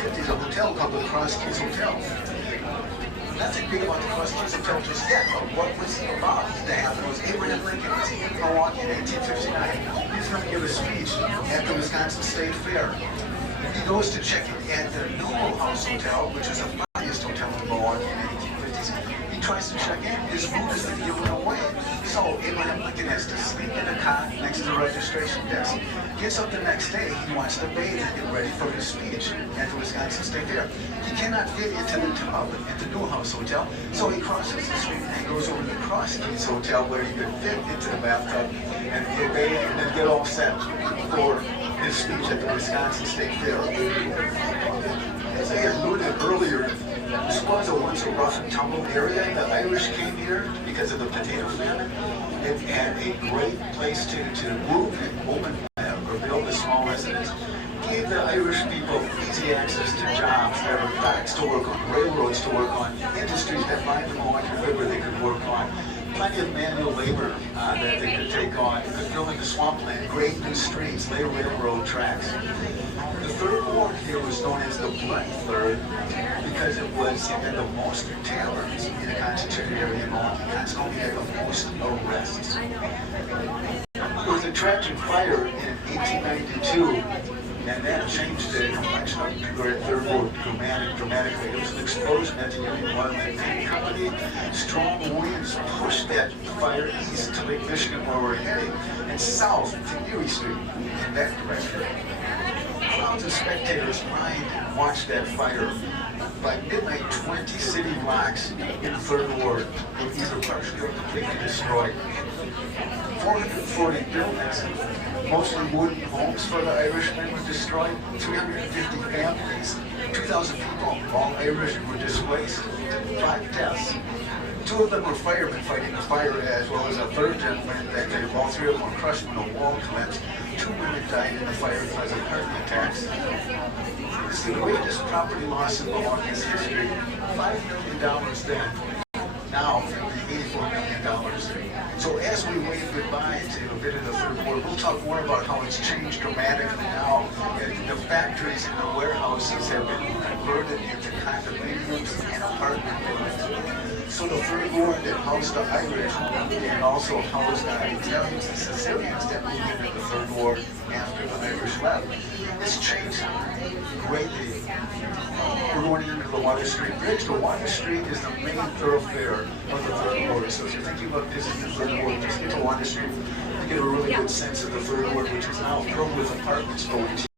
1950s, a hotel called the Cross Keys Hotel. Nothing big about the Cross Keys Hotel just yet, but what was about to happen was Abraham Lincoln was in Milwaukee in 1859. He's going to give a speech at the Wisconsin State Fair. He goes to check in at the Noble House Hotel, which is the finest hotel in Milwaukee in the 1850s. He tries to check in. His room is given away. So Abraham Lincoln has to sleep in a cot next to the registration desk. Gets up the next day. He wants to bathe and get ready for his speech at the Wisconsin State Fair. He cannot fit into the tub at the Newhouse Hotel, so he crosses the street and goes over to the Cross Keys Hotel where he could fit into the bathtub and get bathed and then get all set for his speech at the Wisconsin State Fair. As I had alluded earlier, this was a once a rough and tumble area. The Irish came here because of the potato famine. It had a great place to move and open or build a small residence. Gave the Irish people easy access to jobs. There were facts to work on, railroads to work on, industries that lined the Milwaukee River they could work on. Plenty of manual labor that they could take on. They could build in the swampland, great new streets, lay railroad tracks. The third ward here was known as the Blood Third because it had the most taverns in a concentrated area in Milwaukee. Consequently, had the most arrests. There was a tragic fire in 1892, and that changed the complexion of the Third Ward dramatically. There was an explosion at the Union Oil and Company. Strong winds pushed that fire east to Lake Michigan where we're heading, and south to Erie Street in that direction. Crowds of spectators lined and watched that fire. By midnight, 20 city blocks in the Third Ward were either partially or completely destroyed. 440 buildings, mostly wooden homes for the Irishmen, were destroyed. 350 families, 2,000 people, all Irish, were displaced. 5 deaths. 2 of them were firemen fighting the fire, as well as a third gentleman that all 3 of them were crushed when a wall collapsed. 2 women died in the fire because of heart attacks. It's the greatest property loss in Milwaukee's history. $5 million then. Now, $84 million. So as we wave goodbye to a bit of the Third Ward, we'll talk more about how it's changed dramatically now. The factories and the warehouses have been converted into condominiums and apartment buildings. So the Third Ward that housed the Irish and also housed the Italians and Sicilians that moved into the Third Ward after the Irish left. It's changed greatly. We're going into the Water Street Bridge. The Water Street is the main thoroughfare of the Third Ward. So if you're thinking about visiting the Third Ward, just get to Water Street. You get a really good sense of the Third Ward, which is now filled with apartments for which